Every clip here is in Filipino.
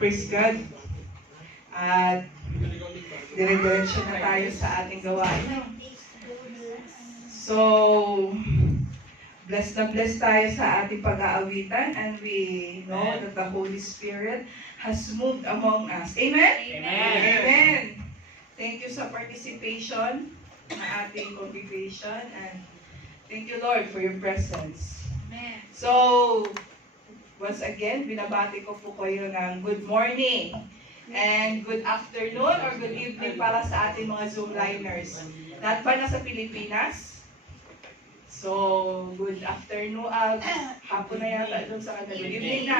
Praise God. At dire-diretso na tayo sa ating gawain. So, blessed na blessed tayo sa ating pag-aawitan, and we know that the Holy Spirit has moved among us. Amen? Amen. Amen. Thank you sa participation ng ating congregation, and thank you, Lord, for your presence. Amen. So, once again, binabati ko po kayo ng good morning and good afternoon or good evening para sa ating mga Zoomliners. Lahat ba nasa Pilipinas? So, good afternoon. Hapon na yata doon sa kanila. Good evening na.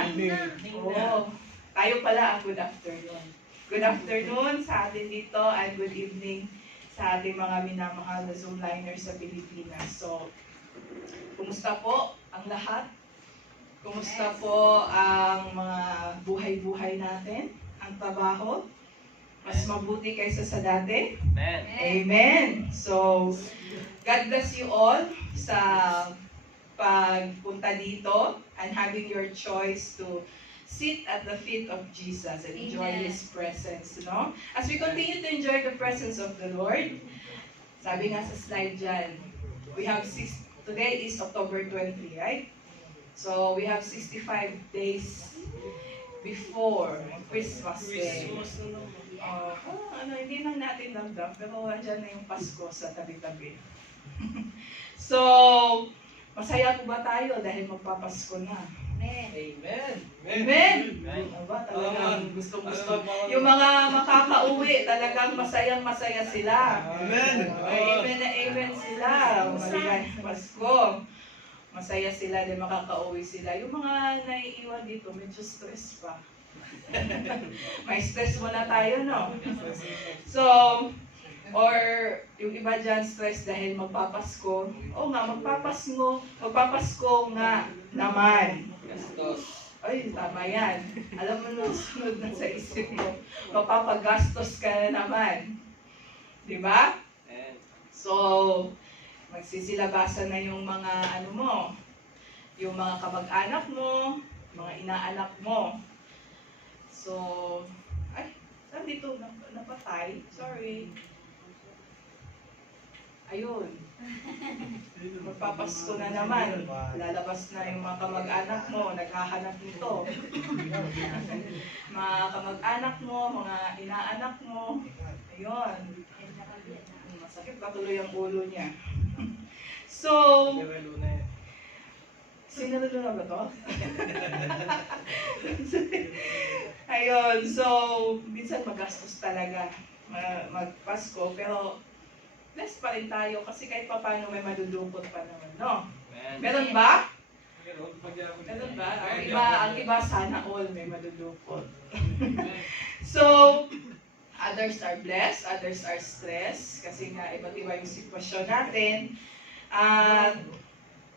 Oo. Tayo pala ang good afternoon. Good afternoon sa atin dito and good evening sa ating mga minamahal na Zoomliners sa Pilipinas. So, kumusta po ang lahat? Kumusta po ang mga buhay-buhay natin? Ang trabaho? Mas mabuti kaysa sa dati? Amen. Amen! So, God bless you all sa pagpunta dito and having your choice to sit at the feet of Jesus and enjoy Amen. His presence. No? As we continue to enjoy the presence of the Lord, sabi nga sa slide dyan, we have today is October 20, right? So, we have 65 days before Christmas Day. Hindi lang natin damdam, pero andyan na yung Pasko sa tabi-tabi. So, masaya po ba tayo dahil magpapasko na? Amen. Amen! Aba, talagang gustong-gusto. Yung mga makakauwi, talagang masayang-masaya sila. Amen! Amen na amen sila. Maligayang Pasko. Masaya sila din makakauwi sila. Yung mga naiiwan dito, medyo stress pa. May stress muna tayo, no? So, or yung iba dyan stress dahil magpapasko. Oo nga, magpapasko nga naman. Ay, tama yan. Alam mo nung sunod na sa isip mo, mapapagastos ka na naman. Diba? So, magsisilabasan na yung mga ano mo, yung mga kamag-anak mo, mga inaanak mo. So, ay, nandito, napatay. Sorry. Ayun. Magpapasko na naman. Lalabas na yung mga kamag-anak mo, naghahanap nito. Mga kamag-anak mo, mga inaanak mo. Ayun. Masakit pa tuloy ang ulo niya. So, sinalo na ba to? Ayun, so, minsan magastos talaga magpasko, pero blessed pa rin tayo kasi kahit pa paano may madudukot pa naman, no? Meron ba? Meron ba? Ang iba sana all may madudukot. So, others are blessed, others are stressed kasi nga iba't iba yung sitwasyon natin. At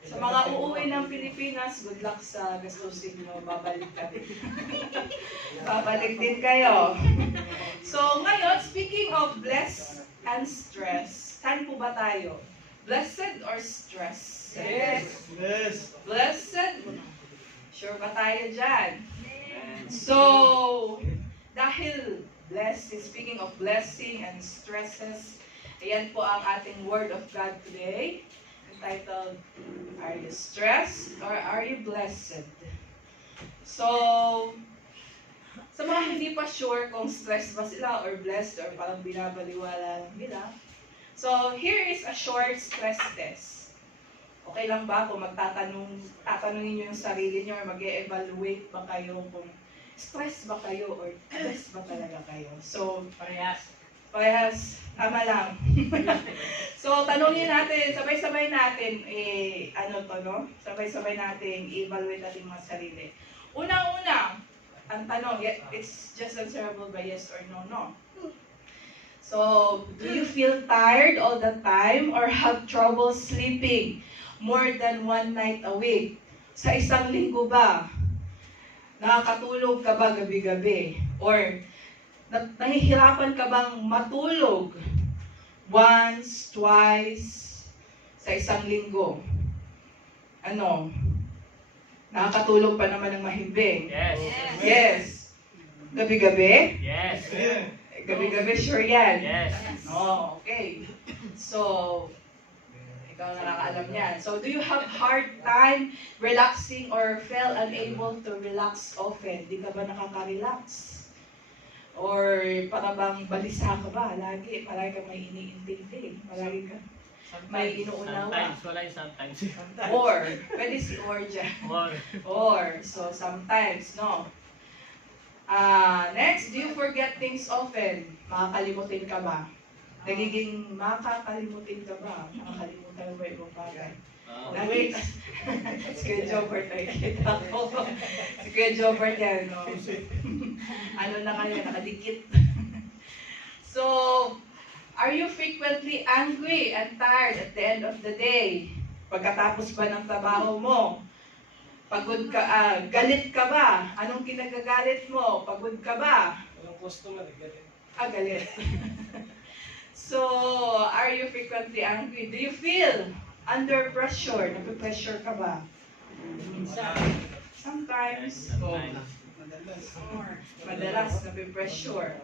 sa mga uuwi ng Pilipinas, good luck sa gastusin mo, babalik ka din. Babalik din kayo. So ngayon, speaking of blessed and stress, saan po ba tayo? Blessed or stressed? Yes! Blessed? Sure ba tayo dyan? So, dahil blessed, speaking of blessing and stresses, ayan po ang ating word of God today, entitled, Are you stressed or are you blessed? So, sa mga hindi pa sure kung stressed ba sila or blessed or parang binabaliwala lang nila, so here is a short stress test. Okay lang ba kung tatanungin nyo yung sarili nyo or mag-e-evaluate ba kayo kung stress ba kayo or stress ba talaga kayo? So, parehas, tama lang. So, tanungin natin, sabay-sabay natin, sabay-sabay natin, i-evaluate natin mga sarili. Unang-una, ang tanong, it's just answerable by yes or no. So, do you feel tired all the time or have trouble sleeping more than one night a week? Sa isang linggo ba? Nakakatulog ka ba gabi-gabi? Or nahihirapan ka bang matulog once, twice sa isang linggo? Nakakatulog pa naman ng mahimbing? Yes. Yes. Gabi-gabi? Yes. Gabi-gabi, sure yan. Yes. Oh, okay. So, ikaw na nakaalam yan. So, do you have hard time relaxing or feel unable to relax often? Di ka ba nakaka-relax? Or para bang balisa ka ba? Lagi kang may iniintindi. Malagi ka may inuunawa. Sometimes, wala yung sometimes. Or, pwede si or dyan. Or, So sometimes, no? Next, do you forget things often? Makakalimutin ka ba? Nagiging makakalimutin ka ba? Nakakalimutan mo ba ibang bagay? Lagi, si Kuya Jobert, nakikita ko. Si Kuya Jobert yan, no? Ano na kayo, nakadikit. So, are you frequently angry and tired at the end of the day? Pagkatapos ba ng trabaho mo? Pagod ka, galit ka ba? Anong kinagagalit mo? Pagod ka ba? Walang customer, galit. Galit. So, are you frequently angry? Do you feel under pressure? Nape-pressure ka ba? Sometimes. Madalas nape-pressure.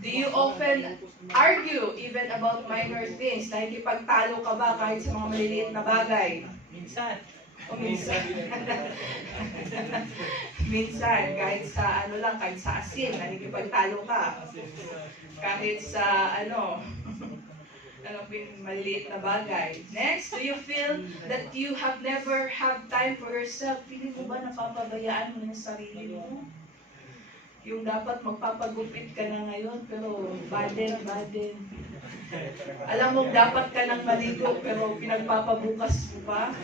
Do you often argue even about minor things? Nakikipagtalo ka ba kahit sa mga maliliit na bagay? minsan. O minsan. Minsan, kahit sa kahit sa asin, nakikipagtalo ka. Kahit sa maliliit na bagay. Next, do you feel that you have never have time for yourself? Feeling mo ba napapabayaan mo yung sarili mo? Yung dapat magpapagupit ka na ngayon, pero baden. Alam mo, dapat ka nang maligo, pero pinagpapabukas mo pa.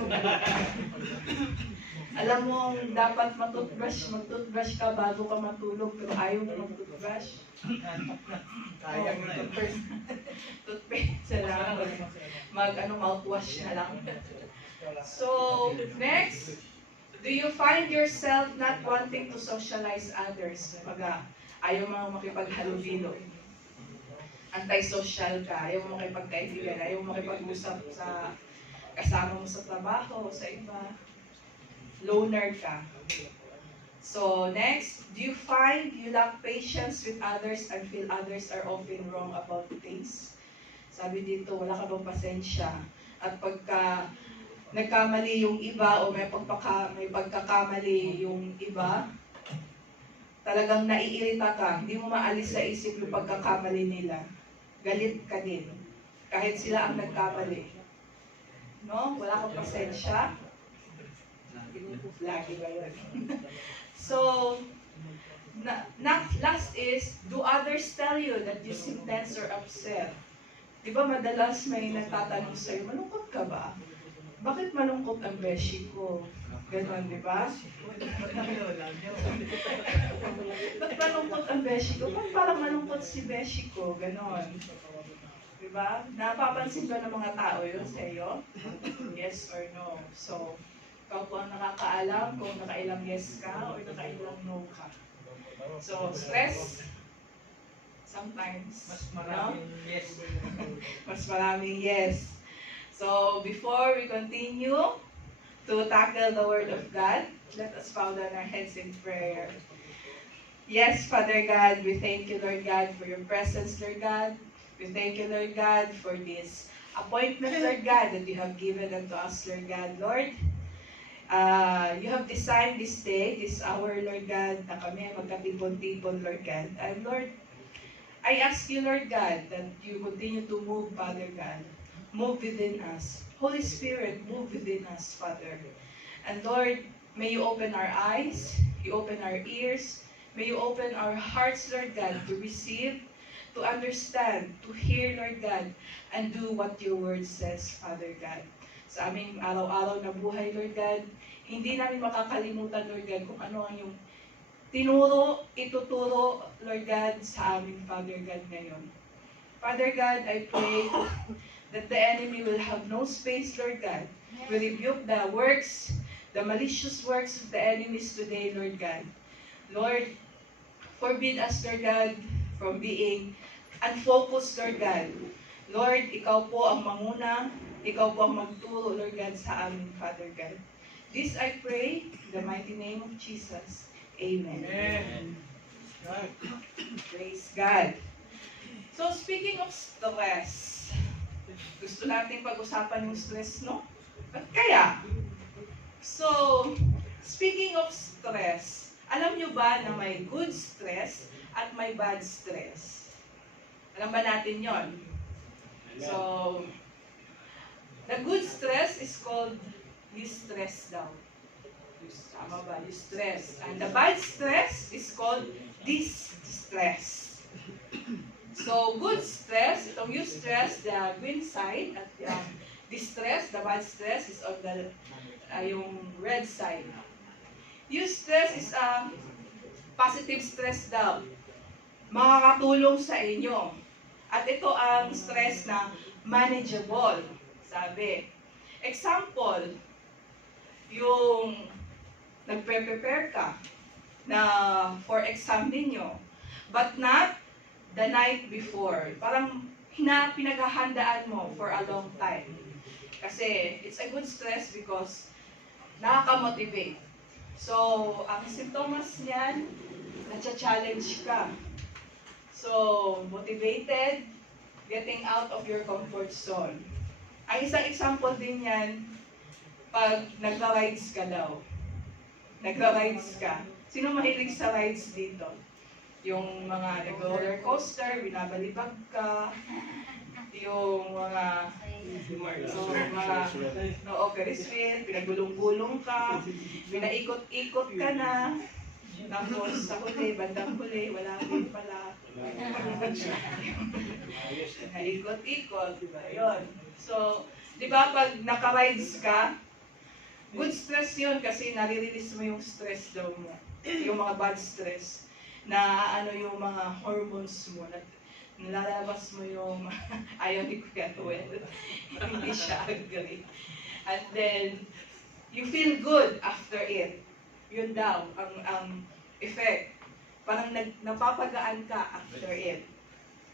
Alam mo, dapat mag-toothbrush ka bago ka matulog, pero ayaw mo mag-toothbrush. Kaya mo toothpaste. Toothpaste lang. Mouthwash na lang. So, next. Do you find yourself not wanting to socialize others? Ayaw mo makipaghalubilo. Anti-social ka. Ayaw mo makipagkaibigan. Ayaw mo makipag-usap sa kasama mo sa trabaho, sa iba. Loner ka. So, next, do you find you lack patience with others and feel others are often wrong about things? Sabi dito, wala ka bang pasensya? At pagka nagkamali yung iba o may pagkakamali yung iba, talagang naiirita ka, hindi mo maalis sa isip yung pagkakamali nila. Galit ka din, kahit sila ang nagkamali. No? Wala kang pasensya. Lagi ba yun? So, last is, do others tell you that you seem tense or upset? Diba madalas may nagtatanong sa'yo, malungkot ka ba? Bakit malungkot ang beshi ko? Ganon, di ba? Ba't malungkot ang beshi ko? Ba't parang malungkot si beshi ko? Ganon. Di ba? Napapansin ba ng mga tao yun sa iyo? Yes or no? So, ikaw po ang nakakaalam kung nakailang yes ka or nakailang no ka. So, stress? Sometimes. Mas maraming yes. Mas maraming yes. So, before we continue to tackle the Word of God, let us bow down our heads in prayer. Yes, Father God, we thank you, Lord God, for your presence, Lord God. We thank you, Lord God, for this appointment, Lord God, that you have given unto us, Lord God. Lord, you have designed this day, this hour, Lord God, na kami magkatipon-tipon, Lord God. And Lord, I ask you, Lord God, that you continue to move, Father God. Move within us. Holy Spirit, move within us, Father. And Lord, may you open our eyes, you open our ears, may you open our hearts, Lord God, to receive, to understand, to hear, Lord God, and do what your word says, Father God. Sa aming araw-araw na buhay, Lord God, hindi namin makakalimutan, Lord God, kung ano ang yung ituturo, Lord God, sa aming Father God ngayon. Father God, I pray that the enemy will have no space, Lord God. We rebuke the works, the malicious works of the enemies today, Lord God. Lord, forbid us, Lord God, from being unfocused, Lord God. Lord, ikaw po ang manguna, ikaw po ang magturo, Lord God, sa amin, Father God. This I pray in the mighty name of Jesus. Amen. Amen. Praise God. So, speaking of stress, gusto natin pag-usapan yung stress, no? At kaya? So, speaking of stress, alam nyo ba na may good stress at may bad stress? Alam ba natin yon? So, the good stress is called eustress daw. Tama ba? Eustress. And the bad stress is called distress. So, good stress, itong eustress, the green side, at distress, the bad stress, is on the yung red side. Eustress is positive stress daw. Makakatulong sa inyo. At ito ang stress na manageable, sabi. Example, yung nagpe-prepare ka na for exam ninyo, but not the night before. Parang pinaghahandaan mo for a long time. Kasi it's a good stress because nakaka-motivate. So, ang symptoms niyan, na-challenge ka. So, motivated, getting out of your comfort zone. Ang isang example din yan, pag nagra-rides ka daw. Nagra-rides ka. Sino mahilig sa rides dito? Yung mga roller coaster, binabalibag ka. Yung mga Ferris wheel, pinagulong-gulong ka, pinaikot-ikot ka na. Tapos sa huli, bandang huli, wala din pala. Naikot-ikot, diba? Yun. So, di ba pag naka-rides ka, good stress yun kasi nare-release mo yung stress daw mo. Yung mga bad stress. Na ano yung mga hormones mo. Nalalabas mo yung ayaw ni Kuya Tuel. Hindi siya agree. And then, you feel good after it. Yun daw, ang effect. Parang napapagaan ka after it.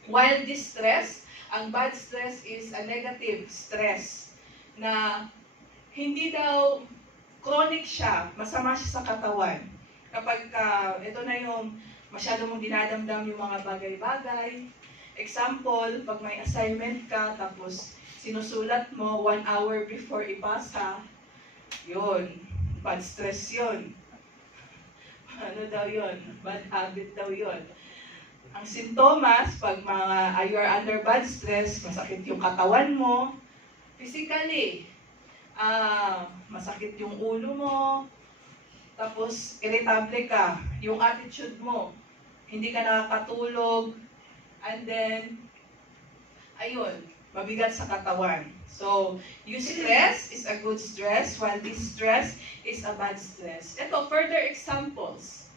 While this stress, ang bad stress is a negative stress na hindi daw chronic siya, masama siya sa katawan. Kapag ito na yung masyado mong dinadamdam yung mga bagay-bagay. Example, pag may assignment ka, tapos sinusulat mo 1 hour before ipasa, yun, bad stress yun. Ano daw yun? Bad habit daw yun. Ang sintomas, pag you're under bad stress, masakit yung katawan mo, physically, masakit yung ulo mo, tapos irritable ka, yung attitude mo, hindi ka nakakatulog, and then, ayun, mabigat sa katawan. So, eustress is a good stress, while distress is a bad stress. Ito, further examples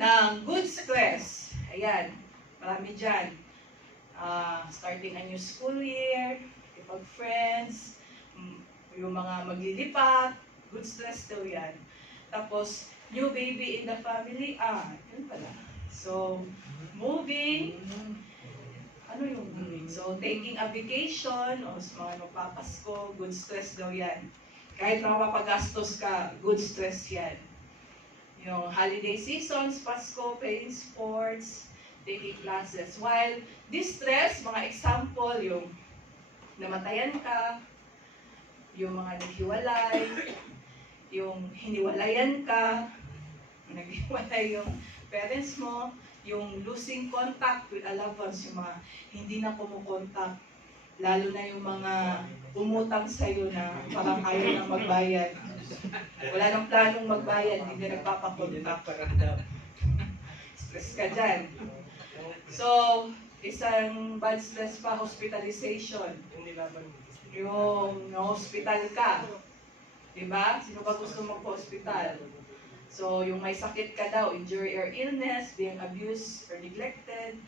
ng good stress. Ayan, marami dyan. Starting a new school year, ipag-friends, yung mga maglilipat, good stress daw yan. Tapos, new baby in the family, yun pala. So, moving, ano yung moving? So, taking a vacation, o sa mga magpapasko, good stress daw yan. Kahit na mapapagastos ka, good stress yan. Yung holiday seasons, Pasko, playing sports, taking classes. While distress, mga example, yung namatayan ka, yung mga naghiwalay, yung hiniwalayan ka, naghiwalay yung parents mo, yung losing contact with a loved ones, yung mga hindi na kumukontak, lalo na yung mga umutang sa'yo na parang ayaw na magbayad. Wala nang planong magbayad, hindi na nagpapakontak. Stress ka dyan. So, isang bad stress pa, hospitalization. Yung na-hospital ka. Diba? Sino ba gusto mag-hospital? So, yung may sakit ka daw, injury or illness, being abused or neglected,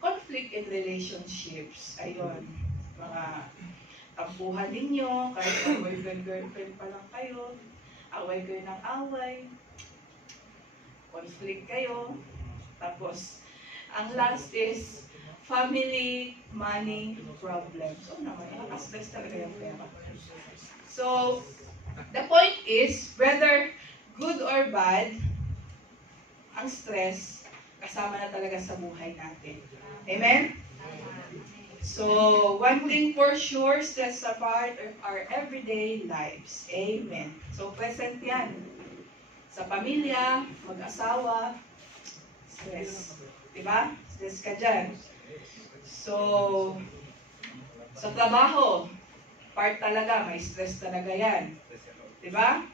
conflict in relationships. Ayun, mga tampuhan ninyo, kahit boyfriend-girlfriend pa lang kayo, away kayo ng away, conflict kayo, tapos, ang last is, family, money, problems. So, naman, nakaka-stress talaga yung pera. So, the point is, whether good or bad, ang stress, kasama na talaga sa buhay natin. Amen? So, one thing for sure sets apart of our everyday lives. Amen. So, present yan. Sa pamilya, mag-asawa, stress. Diba? Stress ka dyan. So, sa trabaho, part talaga, may stress talaga yan. Diba?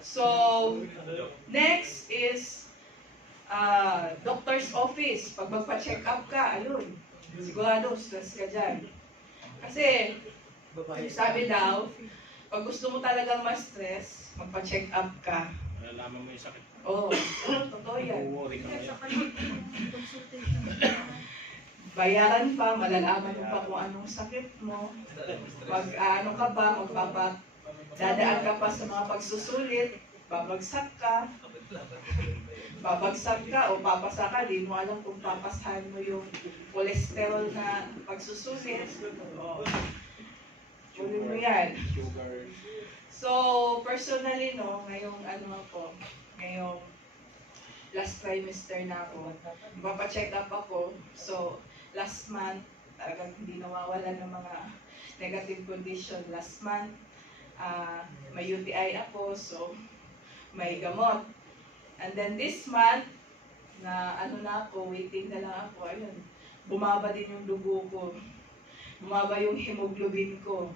So, next is doctor's office. Pag magpa-check up ka, ayun, sigurado, stress ka dyan. Kasi, sabi daw, pag gusto mo talagang ma-stress, magpa-check up ka. Malalaman mo yung sakit. Oo, totoo yan. Worry ka ngayon. Bayaran pa, malalaman mo pa kung anong sakit mo. Pag ano ka ba, dadaan ka pa sa mga pagsusulit, babagsak ka o papasa ka, di mo alam kung papasahan mo yung cholesterol na pagsusulit. Tuloy mo yan. So, personally, no, ngayong ngayong last trimester na ako, mapacheck up ako. So, last month, talagang hindi nawawalan ng mga negative condition. Last month, may UTI ako, so may gamot. And then this month, na waiting na lang ako, ayun, bumaba din yung dugo ko. Bumaba yung hemoglobin ko.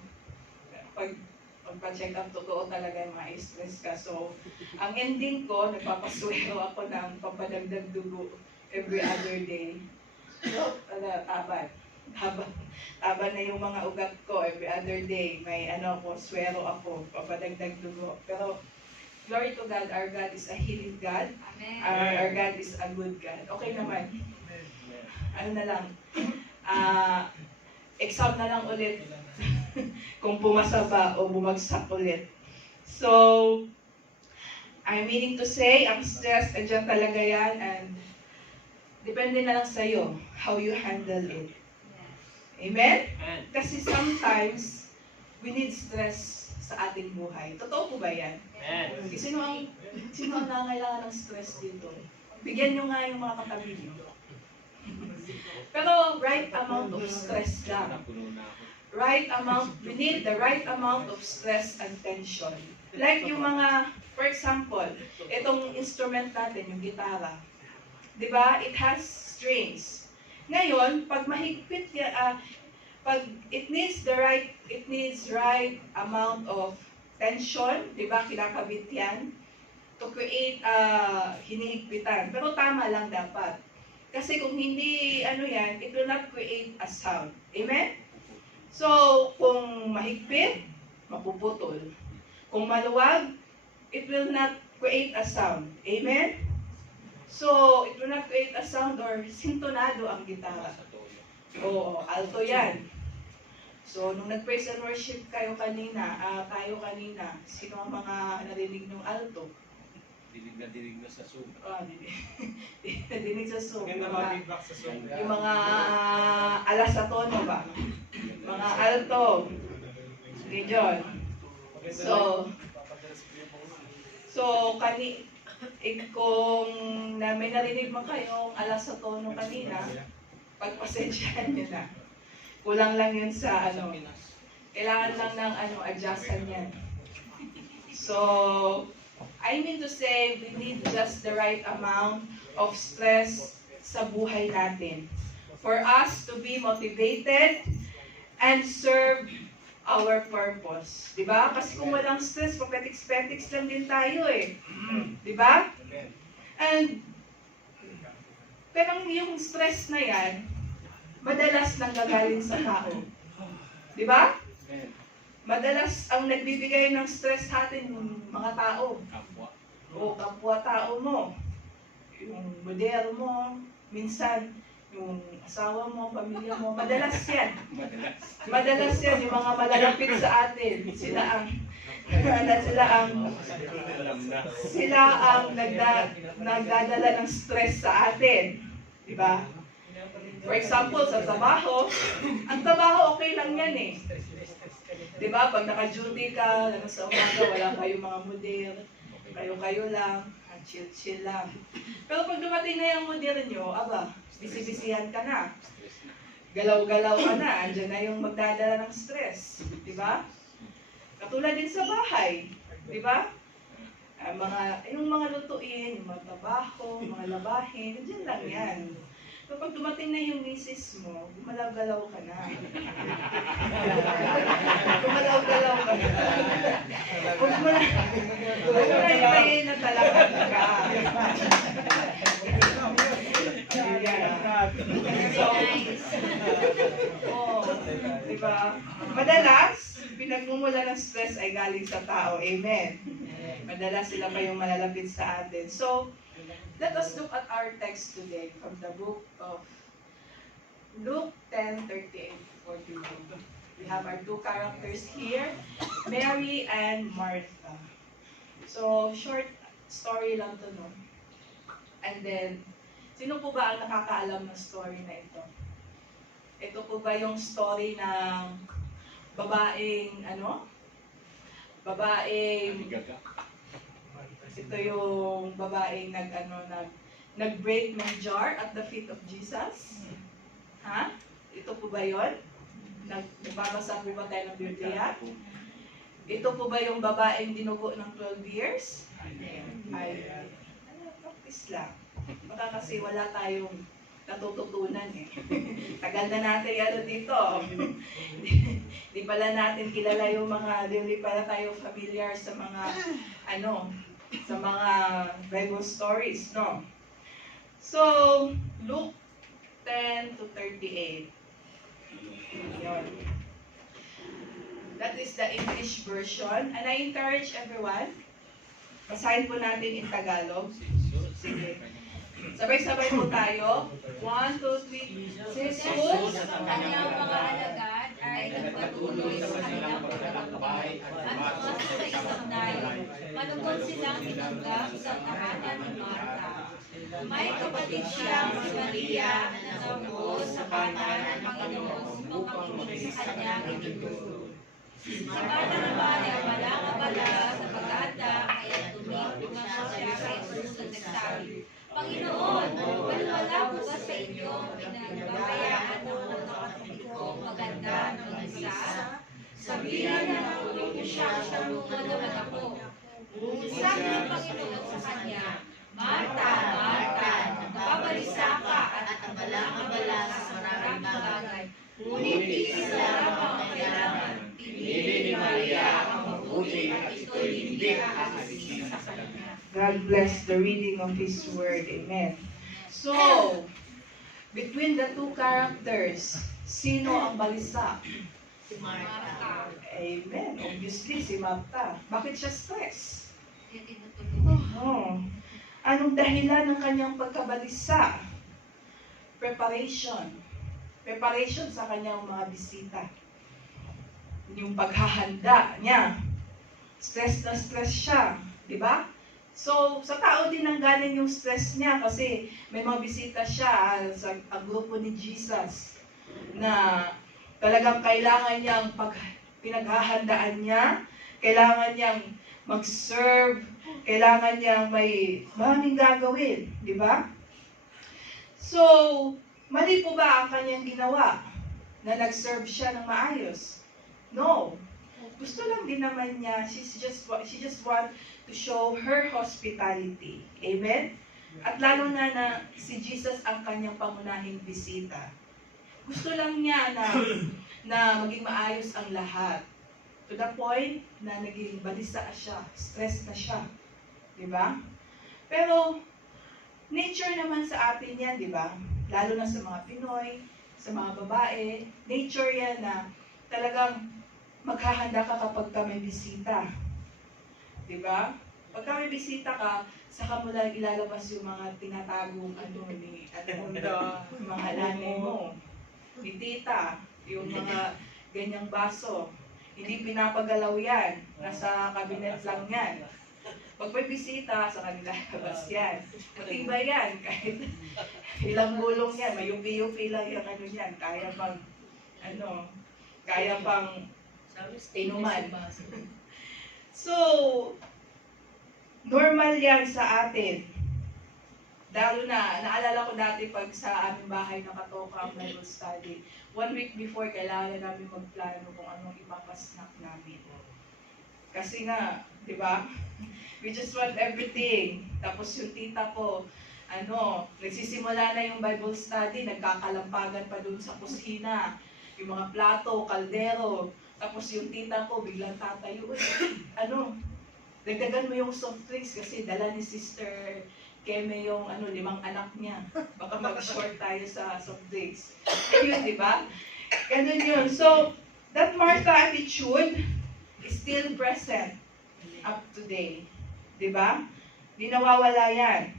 Pagpa-check up, totoo talaga yung ma-stress ka. So, ang ending ko, nagpapaswero ako ng papadagdag dugo every other day. So, taban na yung mga ugat ko every other day. May swero ako, papadagdag dugo. Pero, glory to God, our God is a healing God. Amen. Our God is a good God. Okay naman. Ano na lang, exam na lang ulit kung pumasa ba o bumagsak ulit. So, I'm meaning to say, ang stress, dyan talaga yan, and depende na lang sa'yo how you handle it. Amen? Amen. Kasi sometimes, we need stress sa ating buhay. Totoo po ba yan? Amen. Sino ang nangangailangan ng stress dito? Bigyan nyo nga yung mga katabi nyo. Pero right amount of stress lang. We need the right amount of stress and tension. Like yung mga, for example, itong instrument natin, yung gitara. Diba? It has strings. Ngayon, pag mahigpit, pag it needs right amount of tension, diba? Kinakabit yan to create hinihigpitan. Pero tama lang dapat. Kasi kung hindi yan, it will not create a sound. Amen? So, kung mahigpit, mapuputol. Kung maluwag, it will not create a sound. Amen? So, it will not create a sound or sintonado ang gitara. Oo, alto yan. So, nung nag-praise and worship tayo kanina, sino ang mga narinig ng alto? Dinig na sa Zoom. Nadinig sa Zoom. Maganda ma-feedback sa Zoom. Yung mga alas sa tono ba? Mga alto. Sige, John. So, kung may narinig mo kayong alas sa tono kanina, pagpasensyahan nyo na. Kulang lang yun sa kailangan lang ng adjustan yan. So, I mean to say, we need just the right amount of stress sa buhay natin for us to be motivated and serve our purpose. Diba? Kasi kung walang stress, papetiks-petiks lang din tayo eh. Diba? And, pero yung stress na yan, madalas nanggagaling sa tao. Diba? Madalas ang nagbibigay ng stress sa atin yung mga tao. Kapwa. O kapwa-tao mo. Yung model mo, minsan, yung asawa mo, pamilya mo, madalas yan. Madalas yan, yung mga malalapit sa atin. Sila ang nagdadala ng stress sa atin. Diba? For example, sa trabaho, ang trabaho okay lang yan eh. Diba? Pag naka-duty ka, sa umaga, wala kayong mga model, kayo-kayo lang, chill-chill lang. Pero pag dumating pagdating na yung modern nyo, aba, bisibisihan ka na. Galaw-galaw ka na, andyan na yung magdadala ng stress. Di ba? Katulad din sa bahay. Di ba? Yung mga lutuin, yung mga trabaho, mga labahin, andyan lang yan. Kapag dumating na yung misis mo, gumalaw-galaw ka na. Gumalaw-galaw ka na. Huwag mo na ipayin na talaga ka. Diba? Madalas, pinagmumula ng stress ay galing sa tao. Amen. Madalas sila pa yung malalapit sa atin. So, let us look at our text today from the book of Luke 10:38-42. We have our two characters here, Mary and Martha. So, short story lang to, no? And then, sino po ba ang nakakaalam ng story na ito? Ito po ba yung story ng babaeng, ito yung babaeng nag-break ng jar at the feet of Jesus? Ha? Ito po ba yun? Nagbabasa po ba tayo ng Biblia? Ito po ba yung babaeng dinugo ng 12 years? Ay, practice lang. Baka kasi wala tayong natututunan eh. Tagal na natin dito. Di pala natin kilala yung di pala tayo familiar sa mga sa mga Bible stories, no? So, Luke 10:38. Yun. That is the English version. And I encourage everyone, basahin po natin in Tagalog. Sige. Sabay-sabay po tayo. 1, 2, 3. Jesus sa kanyang mga alagad ay nagpatuloy sa kanilang paglalakbay at pumasok sa isang dayo. Malungkot silang tinanggap sa tahanan ni Marta. May kapatid siyang si Maria na nabuo sa bata ng Panginoon upang makinig sa kanyang ituturo. Sa bata naman ay abala-abala sa paghahanda kaya tumaso siya kay Jesus at nagsabi, Panginoon, wala ko ba sa inyo pinagbabayaan ng mga kapatid ko maganda ng isa? Sabihan na natulog niyo siya sa lungkot naman ako. Sabi ng Panginoon sa kanya, Marta, Marta, nababalisa ka at abala-abala sa maraming bagay. Ngunit isa lamang ang kailangan. Pinili ni Maria ang mabuti at ito'y hindi aasisi sa kanya. God bless the reading of His Word. Amen. So, between the two characters, sino ang balisa? Si Marta. Amen. Obviously, si Marta. Bakit siya stress? Anong dahilan ng kanyang pagkabalisa? Preparation. Preparation sa kanyang mga bisita. Yung paghahanda niya. Stress na stress siya. Diba? So, sa tao din ang galing yung stress niya kasi may mga bisita siya sa grupo ni Jesus na talagang kailangan niyang pinaghahandaan niya, kailangan niyang mag-serve, kailangan niyang may maraming gagawin, di ba? So, mali po ba ang kanyang ginawa na nag-serve siya ng maayos? No. Gusto lang din naman niya, she just want to show her hospitality. Amen? At lalo na si Jesus ang kanyang pangunahing bisita. Gusto lang niya na maging maayos ang lahat. To the point na naging balisa siya, stress na siya. Diba? Pero, nature naman sa atin yan, diba? Lalo na sa mga Pinoy, sa mga babae, nature yan na talagang maghahanda ka kapag ka may bisita. Diba? Pagka may bisita ka, saka mo lang ilalabas yung mga tinatagong mga nanay mo, ni tita, yung mga ganyang baso. Hindi pinapagalaw yan. Nasa cabinet lang yan. Pag may bisita, sa kanila labas yan. Matibay yan. Kahit ilang gulong yan, may yupi-yupi lang yung yan. Kaya pang inuman. So, normal yan sa atin Lalo na, naalala ko dati pag sa aming bahay nakatoka ang Bible study, 1 week before, kailangan na namin magplano kung anong ipapasnack namin. Kasi nga, di ba? We just want everything. Tapos yung tita ko, nagsisimula na yung Bible study, nagkakalampagan pa dun sa kusina. Yung mga plato, kaldero. Tapos yung tita ko, biglang tatayo. Dagdagan mo yung soft drinks kasi dala ni Sister Keme yung 5 anak niya. Baka mag-short tayo sa soft drinks. Ayun, di ba? Ganun yun. So, that Martha attitude is still present up today. Di ba? Di nawawala yan.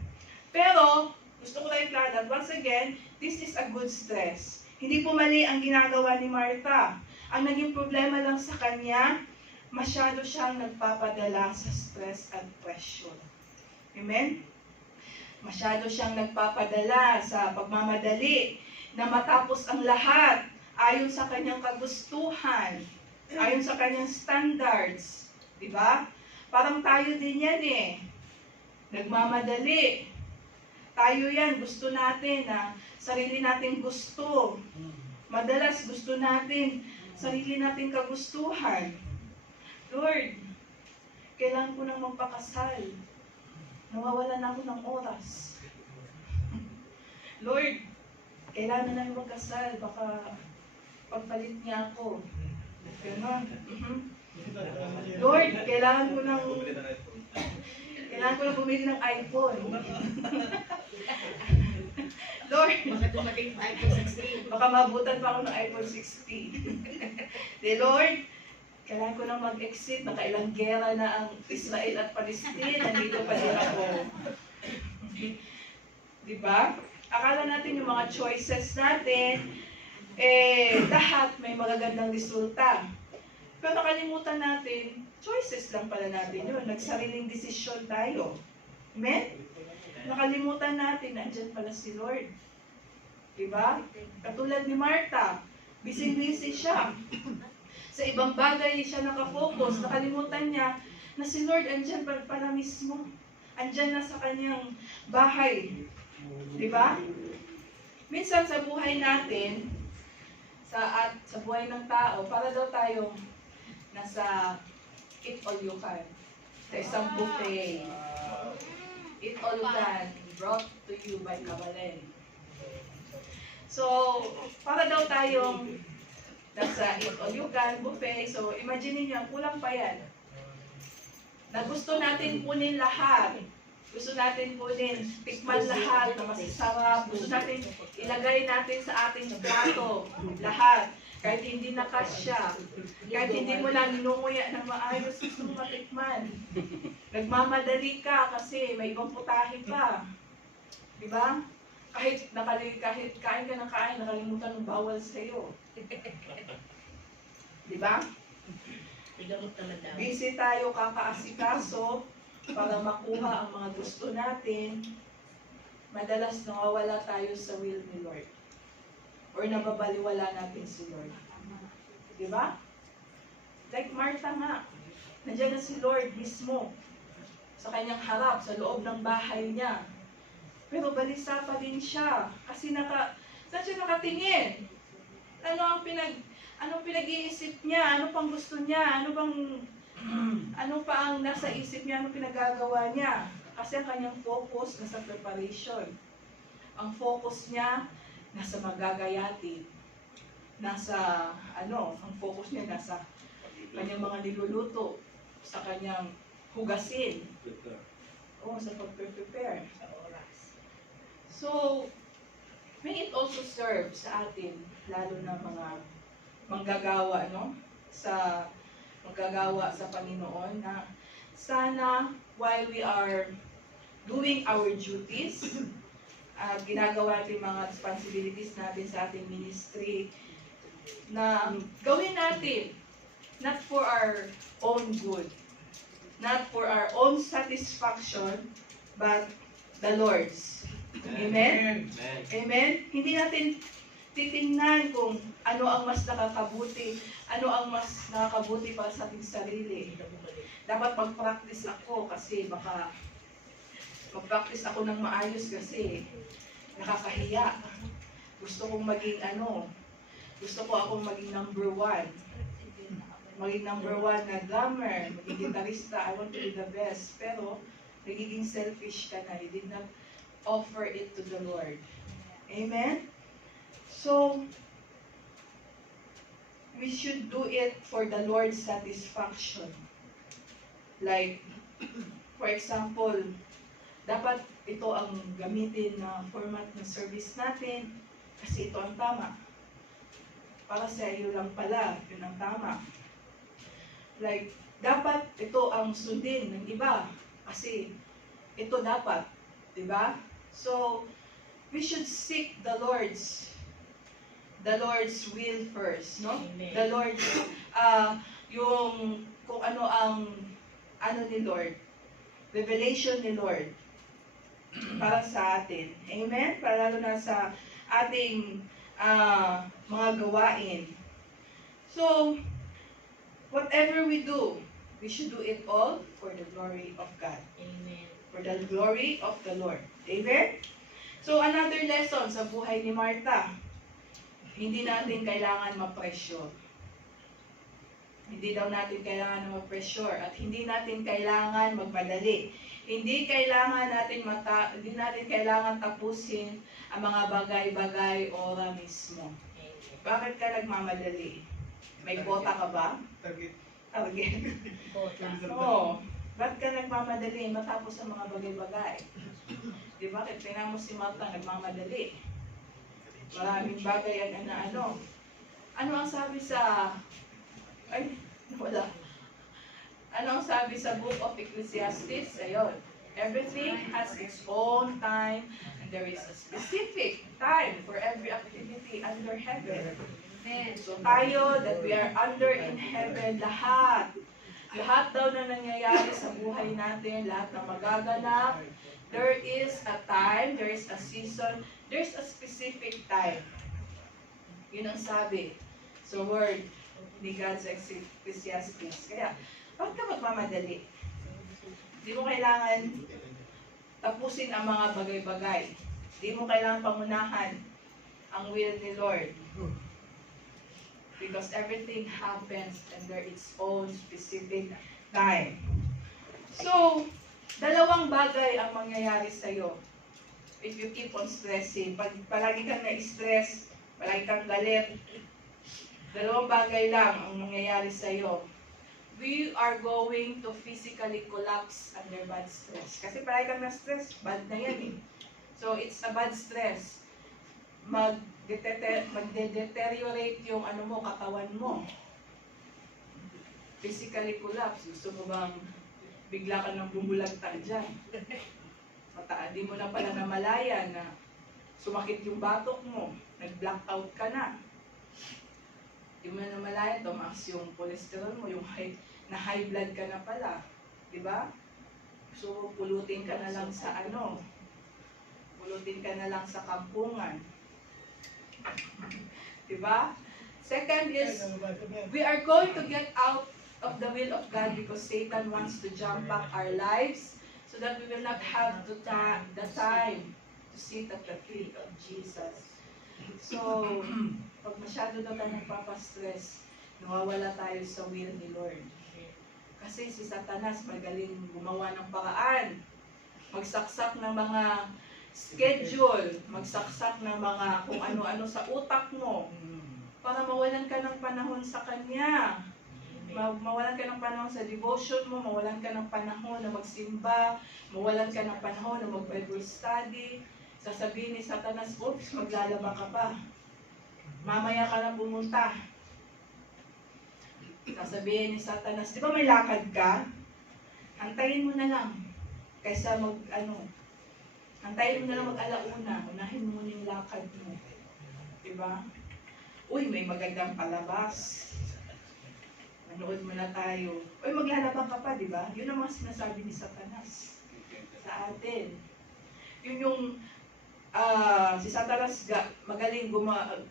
Pero, gusto ko lang i-plan that once again, this is a good stress. Hindi po mali ang ginagawa ni Martha. Ang naging problema lang sa kanya, masyado siyang nagpapadala sa stress at pressure. Amen? Masyado siyang nagpapadala sa pagmamadali na matapos ang lahat ayon sa kanyang kagustuhan, ayon sa kanyang standards. Diba? Parang tayo din yan eh. Nagmamadali. Tayo yan, gusto natin na sarili nating gusto. Madalas gusto natin sarili nating kagustuhan. Lord, kailangan ko nang magpakasal. Nawawalan na ako ng oras. Lord, kailangan na magkasal. Baka pagpalit niya ako. Ganon. Lord, kailangan ko nang bumili ng iPhone. Lord, baka mabutan pa ako ng iPhone 16. Lord, kailangan ko nang mag-exit, nakailang gera na ang Israel at Palestine, nandito pa din ako. Diba? Akala natin yung mga choices natin, lahat may magagandang resulta. Pero nakalimutan natin, choices lang pala natin yun. Nagsariling desisyon tayo. Amen? Nakalimutan natin, nandyan pala si Lord. Diba? Katulad ni Martha, busy-busy siya. Sa ibang bagay siya nakafocus, nakalimutan niya na si Lord andyan pala mismo. Andyan na sa kanyang bahay. Diba? Minsan sa buhay natin, sa buhay ng tao, para daw tayong nasa eat all you can. Sa isang buffet. Eat all you can, brought to you by Kabalen. So, para daw tayong nasa eat all you can buffet. So, imagine niyo, kulang pa yan. Na gusto natin kunin lahat. Gusto natin kunin, tikman lahat na masasarap. Gusto natin ilagay natin sa ating plato. Lahat. Kahit hindi nakasya. Kahit hindi mo lang ninunguya ng maayos, gusto mo matikman. Nagmamadali ka kasi may ibang putahe pa. Diba? Kahit kain ka ng kain, nakalimutan ng bawal sa'yo. Diba? Busy tayo kakaasikaso para makuha ang mga gusto natin. Madalas nawawala tayo sa will ni Lord. Or nababaliwala natin si Lord. Diba? Like Martha nga. Nandiyan na si Lord mismo. Sa kanyang harap, sa loob ng bahay niya. Pero balisa pa din siya. Kasi saan siya nakatingin? Anong pinag-iisip niya? Ano pang gusto niya? Ano pa ang nasa isip niya? Ano pinagagawa niya? Kasi ang kanyang focus nasa preparation. Ang focus niya nasa magagayati. Ang focus niya nasa kanyang mga niluluto. Sa kanyang hugasin. Sa pag-prepare. So, may it also serve sa atin, lalo na mga manggagawa, manggagawa sa Panginoon, na sana while we are doing our duties, ginagawa natin mga responsibilities natin sa ating ministry, na gawin natin, not for our own good, not for our own satisfaction, but the Lord's. Amen? Amen? Hindi natin titingnan kung ano ang mas nakakabuti, para sa ating sarili. Dapat mag-practice ako kasi baka mag-practice ako ng maayos kasi nakakahiya. Gusto kong maging gusto ko akong maging number 1. Maging number 1 na drummer, maging gitarista, I want to be the best. Pero, nagiging selfish ka na. You did not offer it to the Lord. Amen? So, we should do it for the Lord's satisfaction. Like, for example, dapat ito ang gamitin na format ng service natin kasi ito ang tama. Para sa iyo lang pala, yun ang tama. Like, dapat ito ang sundin ng iba kasi ito dapat, di ba? So, we should seek the Lord's will first, no? Amen. The Lord's, yung kung ano ang ni Lord, revelation ni Lord para sa atin. Amen? Para lalo na sa ating mga gawain. So, whatever we do, we should do it all for the glory of God. Amen. For the glory of the Lord. Amen? So, another lesson sa buhay ni Martha. Hindi natin kailangan ma-pressure. Hindi daw natin kailangan ma-pressure at hindi natin kailangan magmadali. Hindi natin kailangan tapusin ang mga bagay-bagay ora mismo. Bakit ka nagmamadali? May quota ka ba? Target. Oo. Ba't ka nagmamadali matapos ang mga bagay-bagay? Di ba? Tingnan mo si Martha, nagmamadali. Maraming bagay ang ano. Ano ang sabi sa... Ay, wala. Ano ang sabi sa Book of Ecclesiastes? Ayun. Everything has its own time and there is a specific time for every activity under heaven. Amen. So tayo, that we are under in heaven, lahat daw na nangyayari sa buhay natin, lahat na magaganap, there is a time, there is a season, there's a specific time. Yun ang sabi sa word ni God sa Ecclesiastes. Kaya, bakit ka magmamadali? Di mo kailangan tapusin ang mga bagay-bagay. Di mo kailangan pangunahan ang will ni Lord. Because everything happens under its own specific time. So, dalawang bagay ang mangyayari sa'yo if you keep on stressing. Pag palagi kang na-stress, palagi kang galit, dalawang bagay lang ang mangyayari sa'yo. We are going to physically collapse under bad stress. Kasi palagi kang na-stress, bad na yan eh. So, it's a bad stress. Magde-deteriorate yung katawan mo. Physically collapse. Gusto mo bang bigla ka nang bumulagta dyan? Di mo na pala namalayan na sumakit yung batok mo. Nag-blackout ka na. Di mo na namalayan, tumaas yung cholesterol mo, yung na high blood ka na pala. Diba? So, pulutin ka na lang sa pulutin ka na lang sa kampungan. Diba? Second is, we are going to get out of the will of God because Satan wants to jump back our lives so that we will not have the time to sit at the feet of Jesus. So, pag masyado na tayo nagpapastress, nawawala tayo sa will ni Lord. Kasi si Satanas magaling gumawa ng paraan, magsaksak ng mga schedule, magsaksak ng mga kung ano-ano sa utak mo para mawalan ka ng panahon sa Kanya. Mawalan ka ng panahon sa devotion mo, mawalan ka ng panahon na magsimba, mawalan ka ng panahon na mag-Bible study. Sasabihin ni Satanas, oops, maglalaba ka pa. Mamaya ka na pumunta. Sasabihin ni Satanas, di ba may lakad ka? Antayin mo na lang. Kaysa antayin mo na lang mag-alauna. Unahin mo muna yung lakad mo. Di ba? Uy, may magandang palabas. Manood mo na tayo. Uy, maglalaba ka pa, di ba? Yun ang mga sinasabi ni Satanas sa atin. Yun yung si Satanas magaling gumawa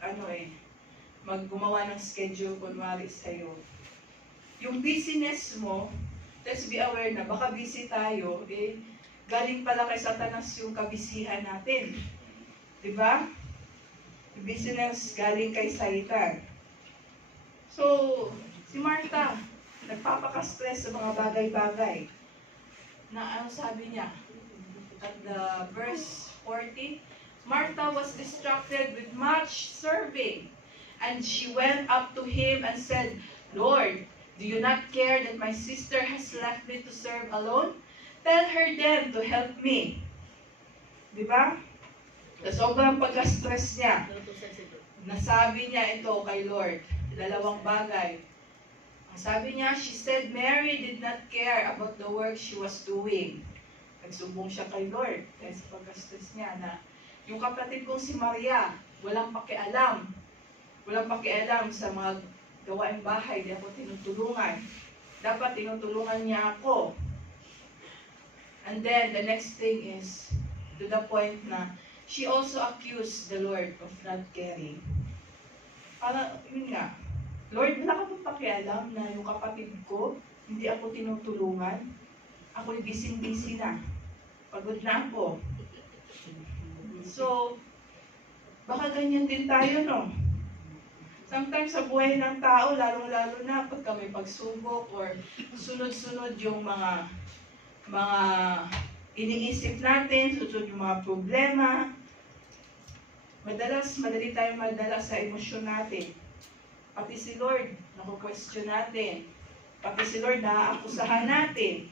ng schedule kunwari sa'yo. Yung busyness mo, let's be aware na baka busy tayo, galing pala kay Satanas yung kabisihan natin. Diba? Yung business galing kay Satan. So, si Martha, nagpapaka-stress sa mga bagay-bagay. Na ano sabi niya? At the verse 40, Martha was distracted with much serving. And she went up to him and said, Lord, do you not care that my sister has left me to serve alone? Tell her then to help me. Diba? Sa sobrang pagka-stress niya, nasabi niya ito kay Lord. Dalawang bagay. Ang sabi niya, she said Mary did not care about the work she was doing. Nagsumbong siya kay Lord dahil sa pagka-stress niya na yung kapatid kong si Maria, walang pakialam. Walang pakialam sa mga gawaing bahay, di ako tinutulungan. Dapat tinutulungan niya ako. And then, the next thing is, to the point na, she also accused the Lord of not caring. Para, yun nga, Lord, wala ka pong pakialam na yung kapatid ko, hindi ako tinutulungan. Ako'y busy-busy na. Pagod na ako. So, baka ganyan din tayo, no? Sometimes sa buhay ng tao, lalong-lalo na pagka may pagsubok or sunod-sunod yung mga iniisip natin, sunod yung mga problema. Madali tayong madala sa emosyon natin. Pati si Lord, naku-question natin. Pati si Lord, naaakusahan natin.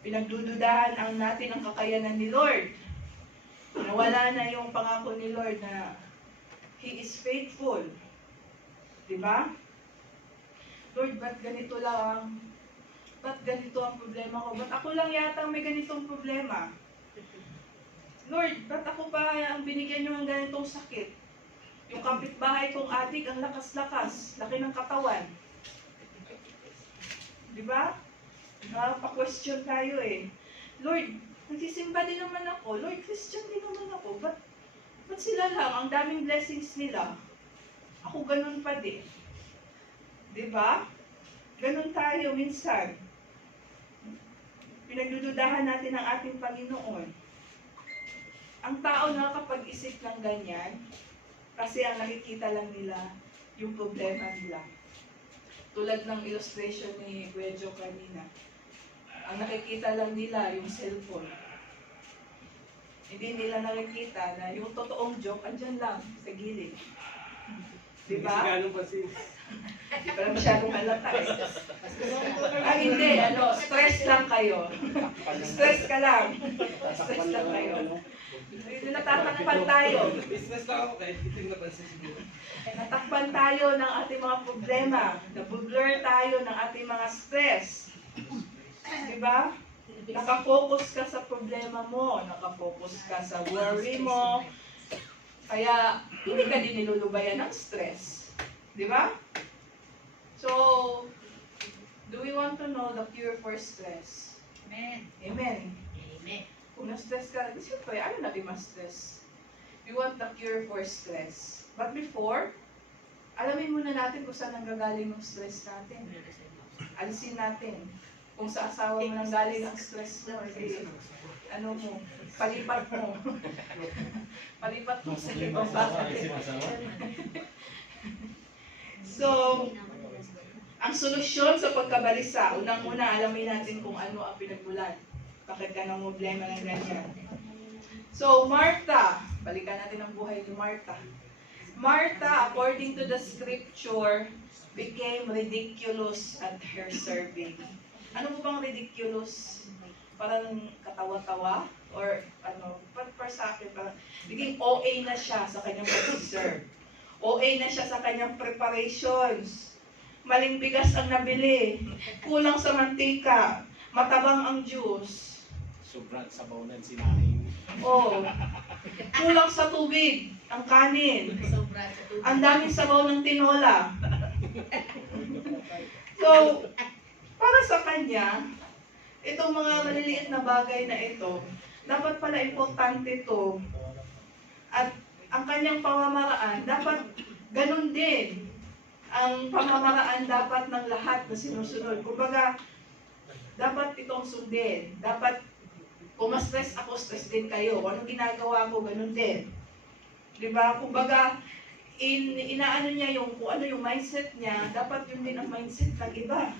Pinagdududahan natin ang kakayanan ni Lord. Nawala na yung pangako ni Lord na He is faithful. Diba? Lord, ba't ganito lang? Ba't ganito ang problema ko? Ba't ako lang yata may ganitong problema? Lord, ba't ako pa ang binigyan nyo ng ganitong sakit? Yung kapitbahay kong adik, ang lakas-lakas, laki ng katawan. Diba? Nakapa-question tayo eh. Lord, nagsisimba din naman ako. Lord, Christian din naman ako. Ba't sila lang? Ang daming blessings nila. Ako ganun pa din. Diba? Ganun tayo minsan. Pinagdududahan natin ang ating Panginoon. Ang tao nakakapag-isip ng ganyan kasi ang nakikita lang nila yung problema nila. Tulad ng illustration ni Kuya Joe kanina. Ang nakikita lang nila yung cellphone. Hindi nila nakikita na yung totoong joke andyan lang sa gilid. Diba? Ganun pa sis. Hindi pa masyadong halata eh. Hindi, stress lang kayo. Stress ka lang. Stress lang kayo. Natatakpan tayo. Business lang ako kahit hindi napansin siguro. Natakpan tayo ng ating mga problema. Nabu-blur tayo ng ating mga stress. Diba? Nakafocus ka sa problema mo. Nakafocus ka sa worry mo. Kaya, hindi ka din nilulubayan ng stress. Diba? So, do we want to know the cure for stress? Amen. Amen. Amen. Kung na-stress ka, siyempre, ano natin ma-stress? We want the cure for stress. But before, alamin muna natin kung saan nanggagaling yung stress natin. Alisin natin. Kung sa asawa mo nanggaling ang stress mo, ano mo, palipat mo. Palipat mo sa ibang bagay. So, ang solusyon sa pagkabalisa, unang-una alamin natin kung ano ang pinagmulan. Bakit ka ng problema ng ganyan? So, Martha, balikan natin ang buhay ni Martha. Martha, according to the scripture, became ridiculous at her serving. Ano po bang ridiculous? Parang katawa-tawa? Or ano? Para sa akin, parang naging OA na siya sa kanyang pag-serve. OA na siya sa kanyang preparations. Maling bigas ang nabili. Kulang sa mantika. Matabang ang juice. Sobrang sabaw ng sinahin. Oh. Kulang sa tubig. Ang kanin. Sobra sa tubig. Ang daming sabaw ng tinola. So, para sa kanya, itong mga maliliit na bagay na ito, dapat pala importante ito. At ang kanyang pamamaraan, dapat ganun din. Ang pamamaraan dapat ng lahat na sinusunod. Kumbaga, dapat itong sundin. Dapat Kung mas stress ako, stress din kayo. Kung anong ginagawa ko, ganun din. Diba? Kumbaga, inaano niya yung kung ano yung mindset niya, dapat yun din ang mindset ng iba.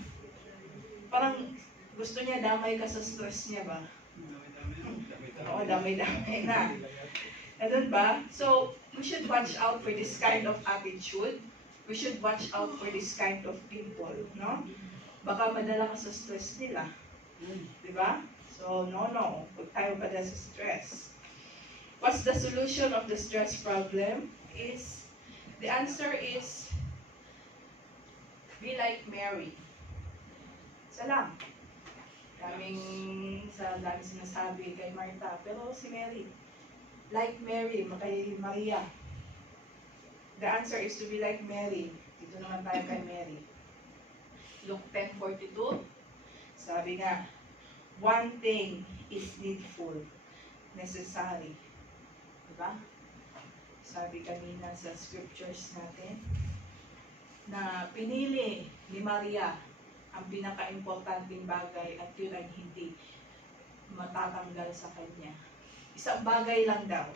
Parang gusto niya damay ka sa stress niya ba? Oo, damay-damay na. Ganun ba? So, we should watch out for this kind of attitude. We should watch out for this kind of people, no? Baka madala ka sa stress nila. Diba? So, no. Huwag tayo padala sa stress. What's the solution of the stress problem? The answer is, be like Mary. Isa lang. Daming sinasabi kay Martha. Pero si Mary, like Mary, kay Maria. The answer is to be like Mary. Dito naman tayo kay Mary. Luke 10:42. Sabi nga, one thing is needful, necessary. Diba? Sabi kanina sa scriptures natin, na pinili ni Maria ang pinaka-importanting bagay at yun ay hindi matatanggal sa kanya. Isang bagay lang daw.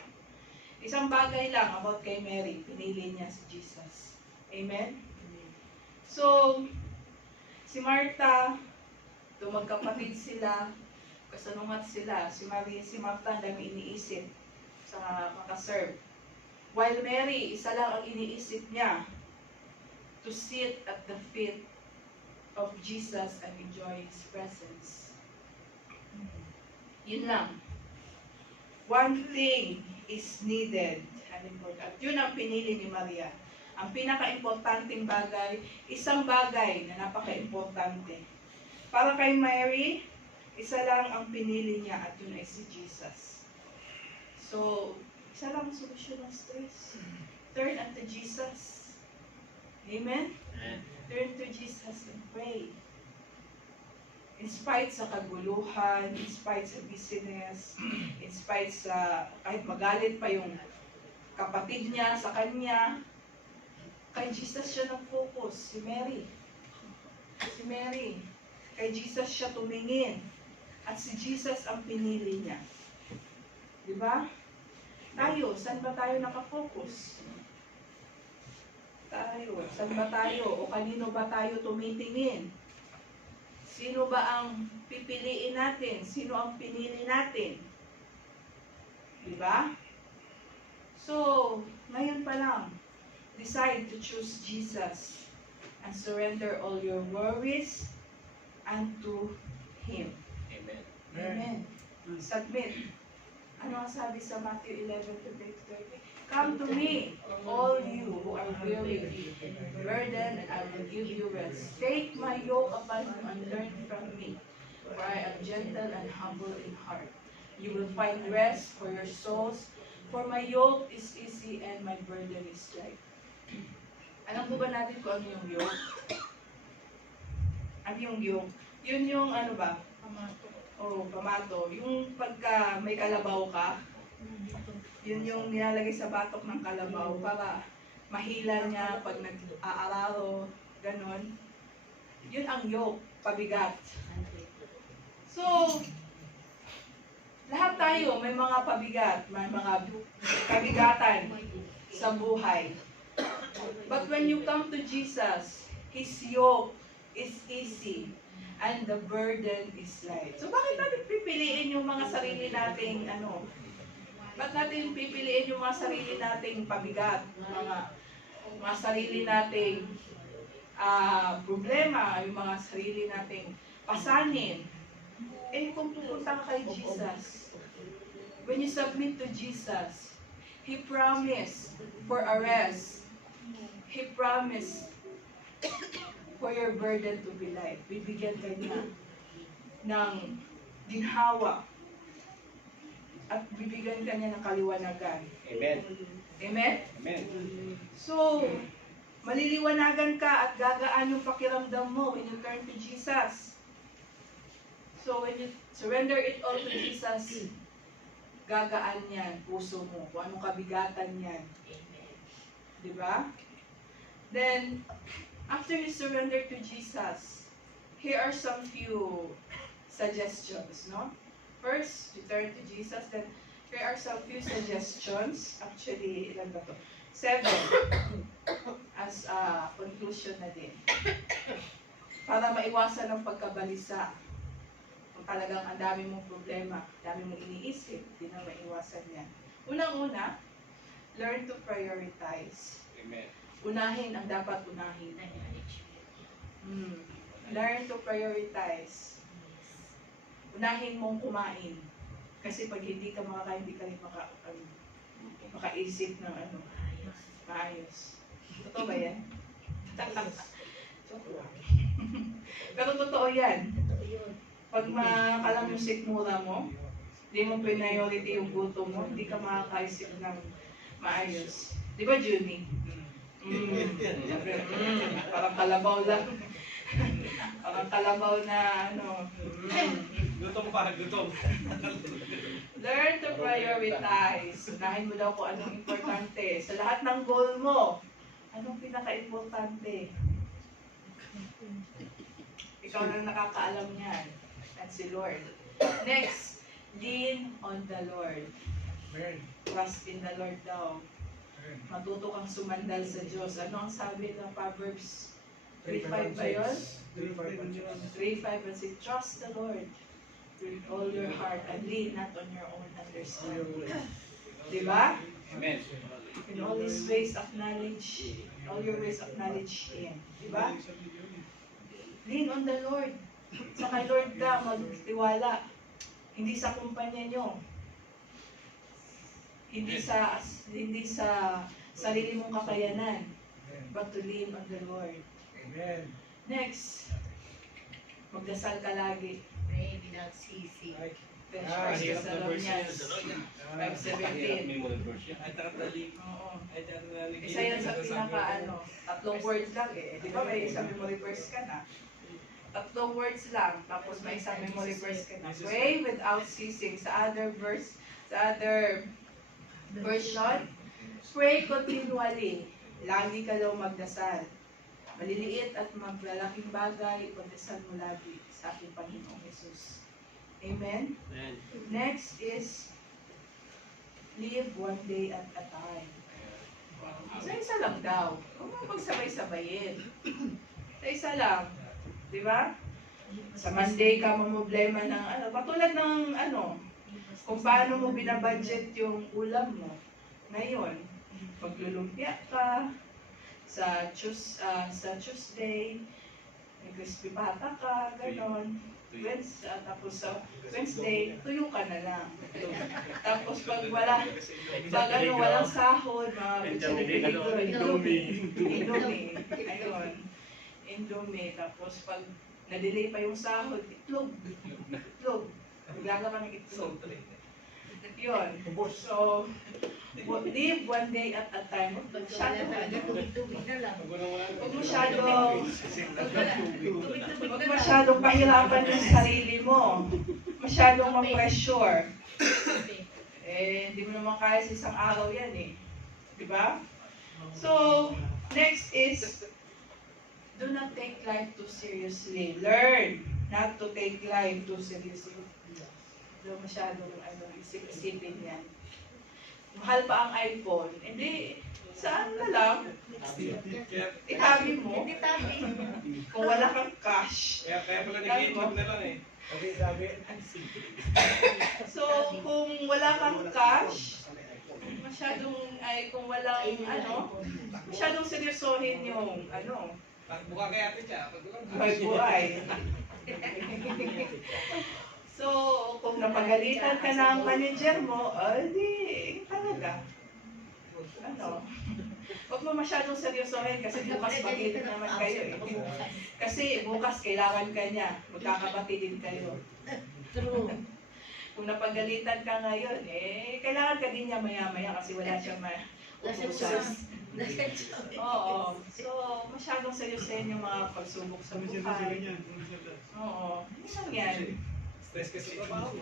Isang bagay lang about kay Mary, pinili niya si Jesus. Amen? So, si Martha, magkapatid sila, kasanungat sila, si Martha ang dami iniisip sa makaserve. While Mary, isa lang ang iniisip niya, to sit at the feet of Jesus and enjoy His presence. Yun lang. One thing is needed and important. At yun ang pinili ni Maria. Ang pinaka-importanting bagay, isang bagay na napaka-importante. Para kay Mary, isa lang ang pinili niya at yun ay si Jesus. So, isa lang ang solusyon ng stress. Turn unto Jesus. Amen? Turn to Jesus and pray. In spite sa kaguluhan, in spite sa busyness, in spite sa kahit magalit pa yung kapatid niya sa kanya, kay Jesus siya nag-focus, si Mary. Si Mary, kay Jesus siya tumingin. At si Jesus ang pinili niya. Diba? Tayo, saan ba tayo nakafocus? Saan ba tayo? O kanino ba tayo tumitingin? Sino ba ang pipiliin natin? Sino ang pinili natin? Diba? So, ngayon pa lang, decide to choose Jesus and surrender all your worries unto Him. Amen. Amen. Submit. Ano ang sabi sa Matthew 11:30? Come to me, all you who are weary, burdened, and I will give you rest. Take my yoke upon you and learn from me, for I am gentle and humble in heart. You will find rest for your souls, for my yoke is easy and my burden is light. Alam po ba natin kung ano yung yoke? Ano yung yoke? Yun yung ano ba? Pamato. Oh, pamato. Yung pagka may kalabaw ka, yun yung nilalagay sa batok ng kalabaw para mahila niya pag nag-aararo, ganon. Yun ang yoke, pabigat. So, lahat tayo may mga pabigat, may mga kabigatan sa buhay. But when you come to Jesus, His yoke is easy and the burden is light. So bakit natin pipiliin yung mga sarili nating Ba't natin pipiliin yung mga sarili nating pabigat, mga sarili nating problema, yung mga sarili nating pasanin? Kung pupunta ka kay Jesus, when you submit to Jesus, He promised for a rest. He promised for your burden to be light. Bibigyan ka niya ng ginhawa at bibigyan ka niya ng kaliwanagan. Amen. Amen? Amen. So, maliliwanagan ka at gagaan yung pakiramdam mo when you turn to Jesus. So, when you surrender it all to Jesus, gagaan yan, puso mo, kung anong kabigatan yan. Diba? Then, after you surrender to Jesus, here are some few suggestions, no? first, you turn to Jesus. Then, here are some few suggestions. Actually, ilan ba to? 7. As a conclusion na din. Para maiwasan ang pagkabalisa. Kung talagang ang dami mong problema, dami mong iniisip, hindi na maiwasan yan. Unang-una, learn to prioritize. Amen. Unahin ang dapat unahin. Learn to prioritize. Unahin mong kumain. Kasi pag hindi ka makakain, hindi ka rin makaisip ng maayos. Totoo ba yan? Pero totoo yan. Pag makalam yung sikmura mo, hindi mo priority yung gutom mo, hindi ka makakaisip ng maayos. Di ba, Junie? Parang kalabaw lang. Parang kalabaw na Gutom pa, gutom. Learn to prioritize. Unahin mo daw kung anong importante. Sa lahat ng goal mo, anong pinaka-importante? Ikaw lang nakakaalam niyan. At si Lord. Next, lean on the Lord. Trust in the Lord daw. Matuto kang sumandal sa Diyos. Ano ang sabi ng Proverbs 3:5 ba yun? 3:5 and say, trust the Lord with all your heart and lean not on your own understanding. Diba? Amen. In all His ways of knowledge, all your ways of knowledge Him. Diba? Lean on the Lord. Sa kay Lord ka, magtiwala. Hindi sa kumpanya nyo. Hindi sa sarili mong kakayanan. But to lean on the Lord. Amen. Next, magdasal ka lagi. Pray without ceasing. First Thessalonians 5:17. Memory verse yan. Ay, takatali. Oo. Ay, takatali. Isa yan sa tatlong words lang eh. Di ba may isang memory verse ka na? Tatlong words lang, tapos may isang memory verse ka na. Pray without ceasing. Sa other version, pray continually. Lagi ka daw magdasal. Maliliit at maglalaking bagay, pagdasal mo lagi sa ating Panginoong Jesus. Amen? Next is, live one day at a time. Isa-isa lang daw. Huwag mo magsabay-sabayin. Isa-isa lang. Di ba? Sa Monday ka mamroblema ng patulad ng kung paano mo binabudget yung ulam mo. Ngayon, paglulumpia ka, sa Tuesday, may crispy pata ka, ganon. Tapos sa Wednesday, tuyo ka na lang. Tapos pag walang sahod, Indomie. Ayun. Indomie. Tapos pag na-delay pa yung sahod, itlog. Bigla ka ng itlog. Yun. So, live one day at a time. Huwag masyadong pahirapan yung sarili mo. Masyadong ma-pressure. Hindi mo naman kaya sa isang araw yan eh. Diba? So, next is, do not take life too seriously. Learn not to take life too seriously. Hindi masyadong isip-isipin yan. Mahal pa ang iPhone. Hindi, saan na lang? Itabi mo. Kung wala kang cash. Kaya pala nag-iitlog na lang eh. So, kung wala kang cash, kung walang masyadong seryosohin yung Buka kaya ito siya. buhay. So, kung napagalitan ka ng manager mo, di talaga. Huwag mo masyadong seryosohin kasi bukas magiging naman kayo eh. Kasi bukas kailangan ka niya, magkakapatidin kayo. True. Kung napagalitan ka ngayon, kailangan ka din niya maya-maya kasi wala siyang utusan. Oo. So, masyadong seryosohin yung mga pagsubok sa buhay. Oo. Ano yan? Stress kasi sa trabaho.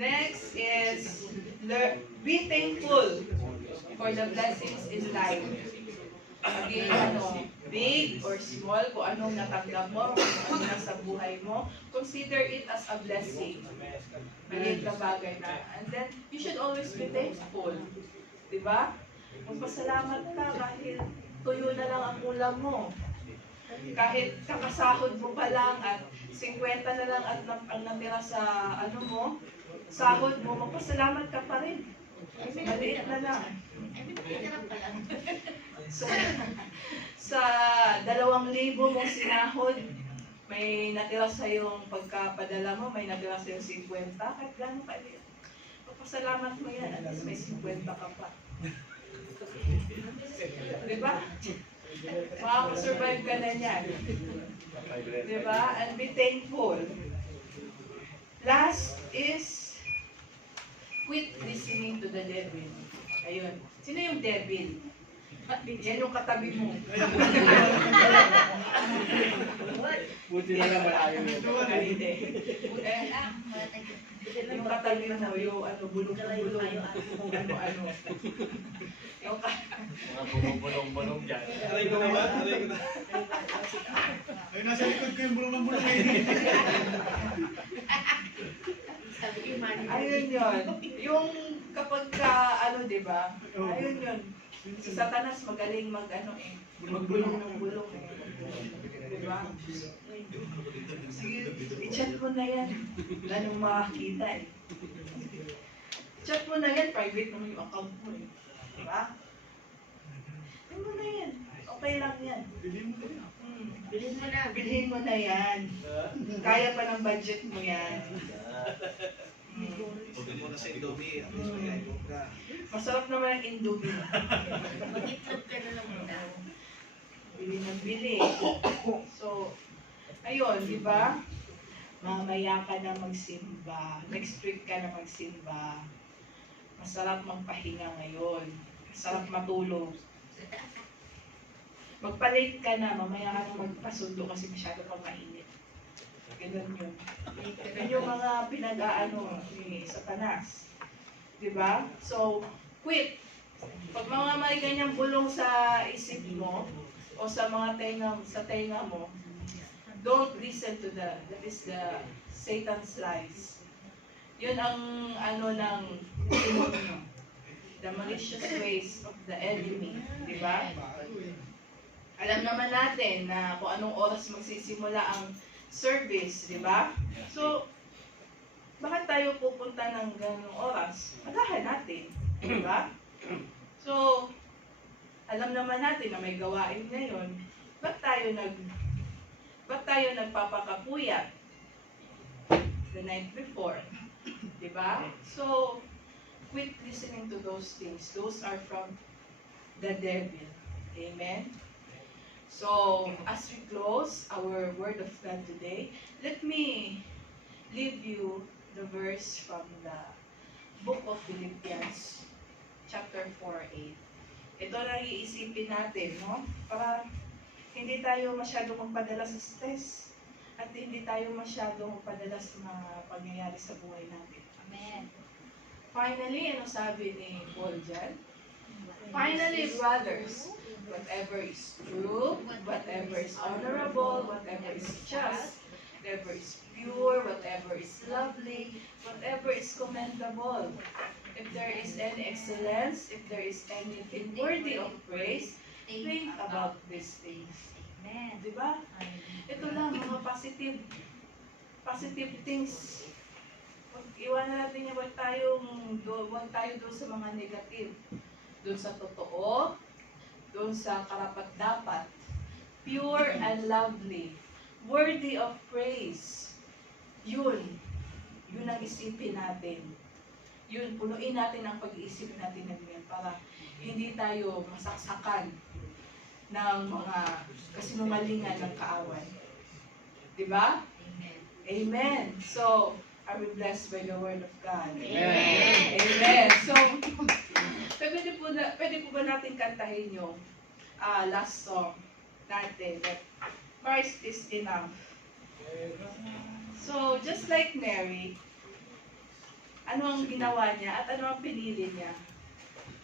Next is, be thankful for the blessings in life. Again, big or small, kung anong natanggap mo, kung ano nasa buhay mo, consider it as a blessing. Maliit na bagay na. And then, you should always be thankful. Diba? Magpasalamat ka kahit tuyo na lang ang ulam mo. Kahit kakasahod mo pa lang at 50 na lang at ang natira sa ano mo, sahod mo, magpasalamat ka pa rin. Maliit na lang. Sa 2,000 mong sinahod, may natira sa yung pagkapadala mo, may natira sa yung 50, kahit gano'n ka din. Magpasalamat mo yan, at least may 50 ka pa. Diba? Makakasurvive ka na yan. Diba? And be thankful. Last is quit listening to the devil. Ayun. Sino yung devil? Yan yung katabi mo. Buti na lang malayo yun. Hindi. Yung katabi mo, yung ano, bulong-bulong. Ano-ano. Yung Mga bulong-bulong dyan. Aray ko naman, aray ko na. Ay, nasa likod ko yung bulong ng bulong eh. ayun yun. Yung kapag ka, ano, diba? Ayun yun. Si Satanas magaling mag-ano eh. Magbulong ng bulong eh. Diba? Sige, i-chat mo na yan. Wala nang makakita eh. Chat mo na yan, private naman yung account mo eh. Diba? Bilhin mo na yan. Okay lang yan. Bilhin mo na yan. Bilhin mo na. Bilhin mo na yan. Kaya pa ng budget mo yan. Pwede mo na sa Indomie, at least may iPhone ka. Masarap naman ang Indomie. Mag-itlog ka na lang muna. Bili ng bili. So, ayun, di ba? Mamaya ka na magsimba. Next week ka na magsimba. Masarap magpahinga ngayon. Masarap matulog. Magpa-late ka na. Mamaya ka na magpasundo kasi masyado pang mainit. Ganun yun. Yun yung mga pinag-aano ni Satanas. Di ba? So, quit. Pag mga may ganyang bulong sa isip mo, o sa mga tenga mo, don't listen to that is the Satan's lies. Yun ang ano ng demonyo. The malicious ways of the enemy. Di ba? Alam naman natin na kung anong oras magsisimula ang service, di ba? So, bakit tayo pupunta ng ganong oras? Agahan natin. Di ba? So, alam naman natin na may gawain ngayon. Ba't tayo nagpapakapuyat the night before? Diba? So, quit listening to those things. Those are from the devil. Amen? So, as we close our word of God today, let me leave you the verse from the book of Philippians, chapter 4:8. Ito lang iisipin natin, no? Para hindi tayo masyadong magpadala sa stress at hindi tayo masyadong magpadala sa mga pangyayari sa buhay natin. Amen. Finally, ano sabi ni Paul dyan? Finally, brothers, whatever is true, whatever is honorable, whatever is just, whatever is pure, whatever is lovely, whatever is commendable, if there is any excellence, if there is anything worthy of praise, think about these things. Amen. Diba? Ito lang, mga positive things. Iwanan natin yung wag tayo doon sa mga negative. Doon sa totoo, doon sa karapat-dapat. Pure and lovely. Worthy of praise. Yun ang isipin natin. Yun, punuin natin ang pag-iisip natin ng yan para hindi tayo masaksakan ng mga kasinungalingan ng kaaway. Diba? Amen. Amen. So, are we blessed by the word of God? Amen. Amen. So, pwede po ba natin kantahin yung last song natin that Christ is enough. So, just like Mary, ano ang ginawa niya at ano ang pinili niya?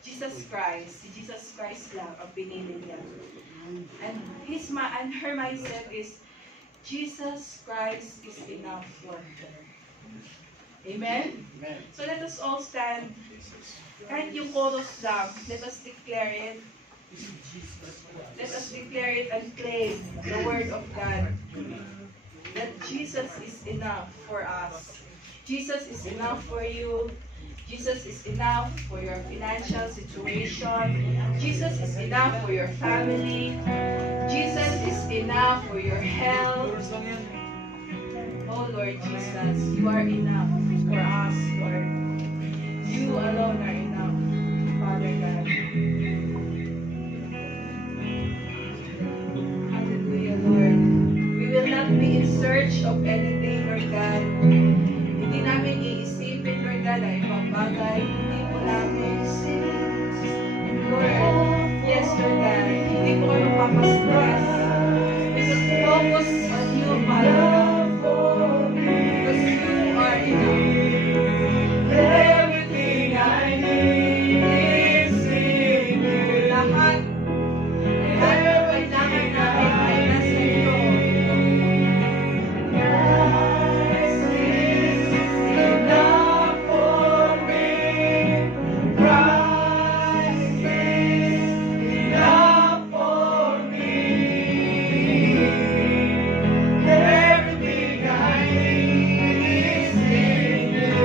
Jesus Christ. Si Jesus Christ lang ang pinili niya. And her mindset is, Jesus Christ is enough for her. Amen? Amen. So let us all stand. Kahit yung chorus lang, let us declare it. Let us declare it and claim the word of God. That Jesus is enough for us. Jesus is enough for you. Jesus is enough for your financial situation. Jesus is enough for your family. Jesus is enough for your health. Oh Lord Jesus, you are enough for us, Lord. You alone are enough, Father God. Hallelujah, Lord. We will not be in search of anything, Lord God. Hindi namin iisipin, Lord God, ang ibang bagay. Hindi po namin. And Lord, yes, Lord God, hindi po kami papastress. We will focus on you, Father God. Because you are enough. Everything I need is in you. Lahat ng kailangan namin ay nasa iyo. Christ is enough for me. Christ is enough for me. Everything I need is in you.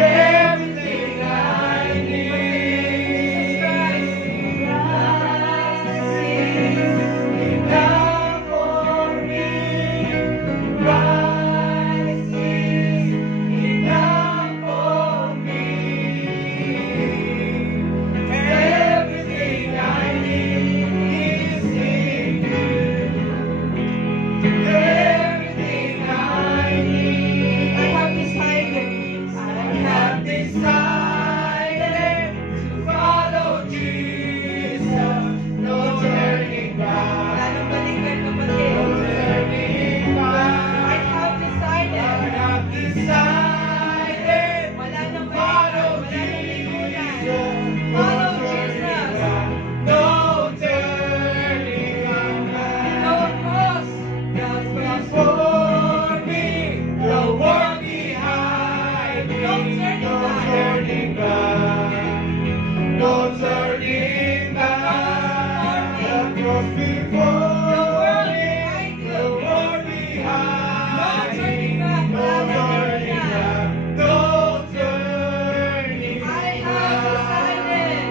Everything I need. Christ is enough for me. Christ is enough for me. Everything I need is in you. Everything I need. I have decided to follow Jesus. No turning back. Wala nang balikan, kapatid. No turning back. I have decided. Wala nang balikan, wala nang limunan. Follow Jesus. No turning back. No cross. The cross for me. The world behind me. No turning back. No turning back. The cross before me. The world behind me. No turning back. No turning back.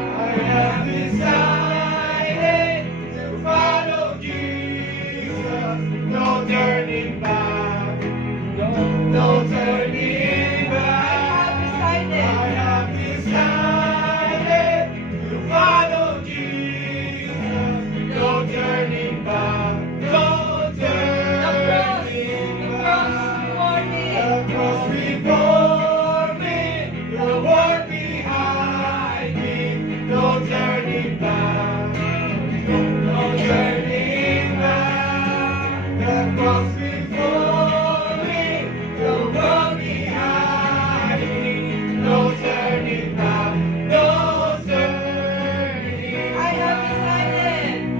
I have decided to follow Jesus. No turning back. No turning back. I have decided to follow Jesus. No turning back. No turning back. The cross before me. The world behind me. No turning back. No turning back. The cross before me. The world behind me. No turning back. No turning back.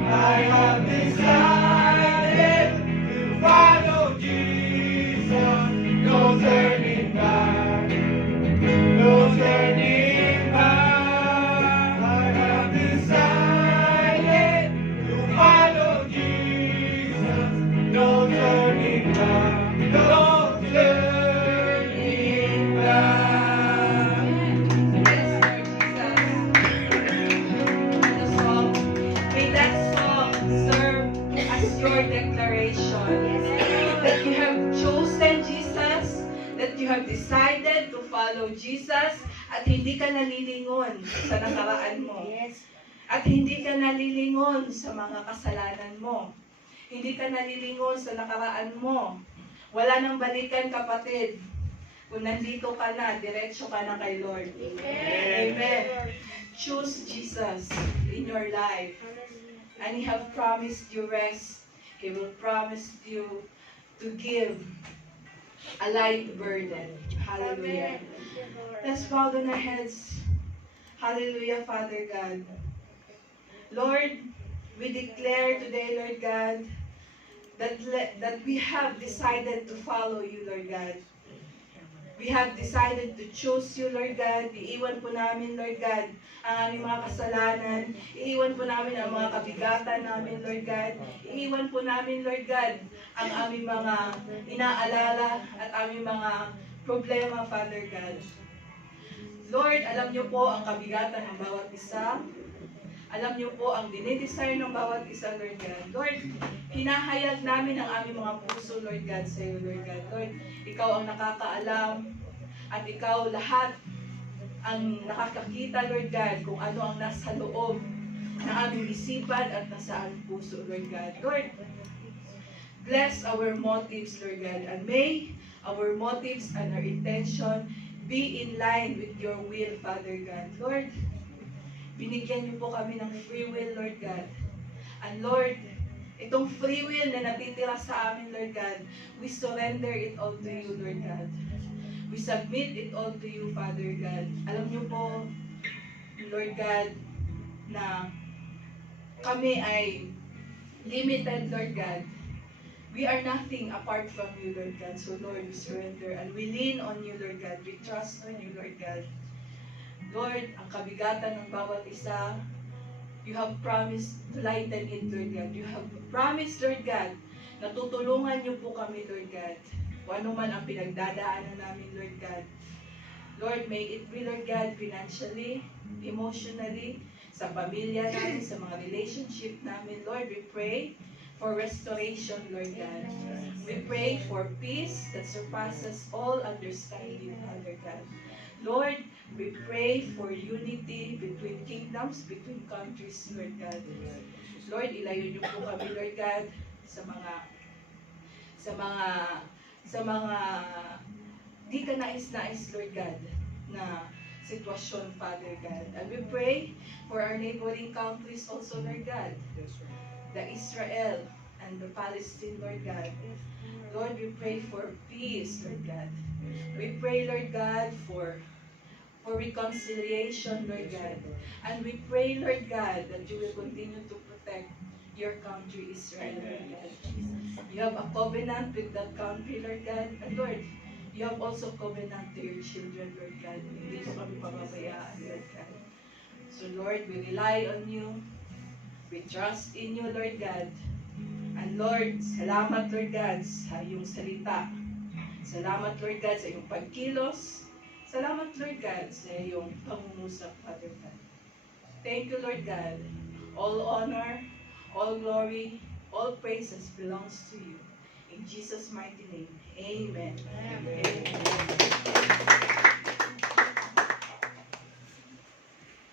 I have decided to follow Jesus. No turning back. No turning back. I have decided to follow Jesus. No turning back. No turning back. Yes, Lord Jesus. May that song serve as your declaration that you have chosen Jesus, that you have decided to follow Jesus, at hindi ka nalilingon sa nakaraan mo. At hindi ka nalilingon sa mga kasalanan mo. Hindi ka nalilingon sa nakaraan mo. Wala nang balikan, kapatid. Kung nandito ka na, diretso ka na kay Lord. Amen. Choose Jesus in your life. And He have promised you rest. He will promise you to give a light burden. Hallelujah. Let's bow down our heads. Hallelujah, Father God. Lord, we declare today, Lord God, that we have decided to follow you, Lord God. We have decided to choose you, Lord God. Iiwan po namin, Lord God, ang aming mga kasalanan. Iiwan po namin ang mga kabigatan namin, Lord God. Iiwan po namin, Lord God, ang aming mga inaalala at aming mga problema, Father God. Lord, alam niyo po ang kabigatan ng bawat isa. Alam niyo po ang dinidesire ng bawat isa, Lord God. Lord, hinahayag namin ang aming mga puso, Lord God, sa iyo, Lord God. Lord, ikaw ang nakakaalam at ikaw lahat ang nakakakita, Lord God, kung ano ang nasa loob ng aming isipan at nasa aming puso, Lord God. Lord, bless our motives, Lord God, and may our motives and our intention be in line with your will, Father God. Lord, binigyan niyo po kami ng free will, Lord God. And Lord, itong free will na natitira sa amin, Lord God, we surrender it all to you, Lord God. We submit it all to you, Father God. Alam niyo po, Lord God, na kami ay limited, Lord God. We are nothing apart from you, Lord God. So Lord, we surrender and we lean on you, Lord God. We trust on you, Lord God. Lord, ang kabigatan ng bawat isa, you have promised to lighten it, Lord God. You have promised, Lord God, na tutulungan niyo po kami, Lord God. Kung ano man ang pinagdadaanan namin, Lord God. Lord, may it be, Lord God, financially, emotionally, sa pamilya namin, sa mga relationship namin. Lord, we pray for restoration, Lord God. We pray for peace that surpasses all understanding, Father God. Lord, we pray for unity between kingdoms, between countries, Lord God. Lord, ilayo niyo po kami, Lord God, sa mga di ka nais-nais, Lord God, na sitwasyon, Father God. And we pray for our neighboring countries also, Lord God, the Israel and the Palestine, Lord God. Lord, we pray for peace, Lord God. We pray, Lord God, for reconciliation, Lord God. And we pray, Lord God, that you will continue to protect your country, Israel, Lord God. You have a covenant with that country, Lord God. And Lord, you have also covenant to your children, Lord God. Hindi mo kami pababayaan, Lord God. So Lord, we rely on you. We trust in you, Lord God. And Lord, salamat, Lord God, sa iyong salita. Salamat, Lord God, sa iyong pagkilos. Salamat, Lord God, sa iyong pangungusap, Father God. Thank you, Lord God. All honor, all glory, all praises belongs to you. In Jesus' mighty name, amen. Amen.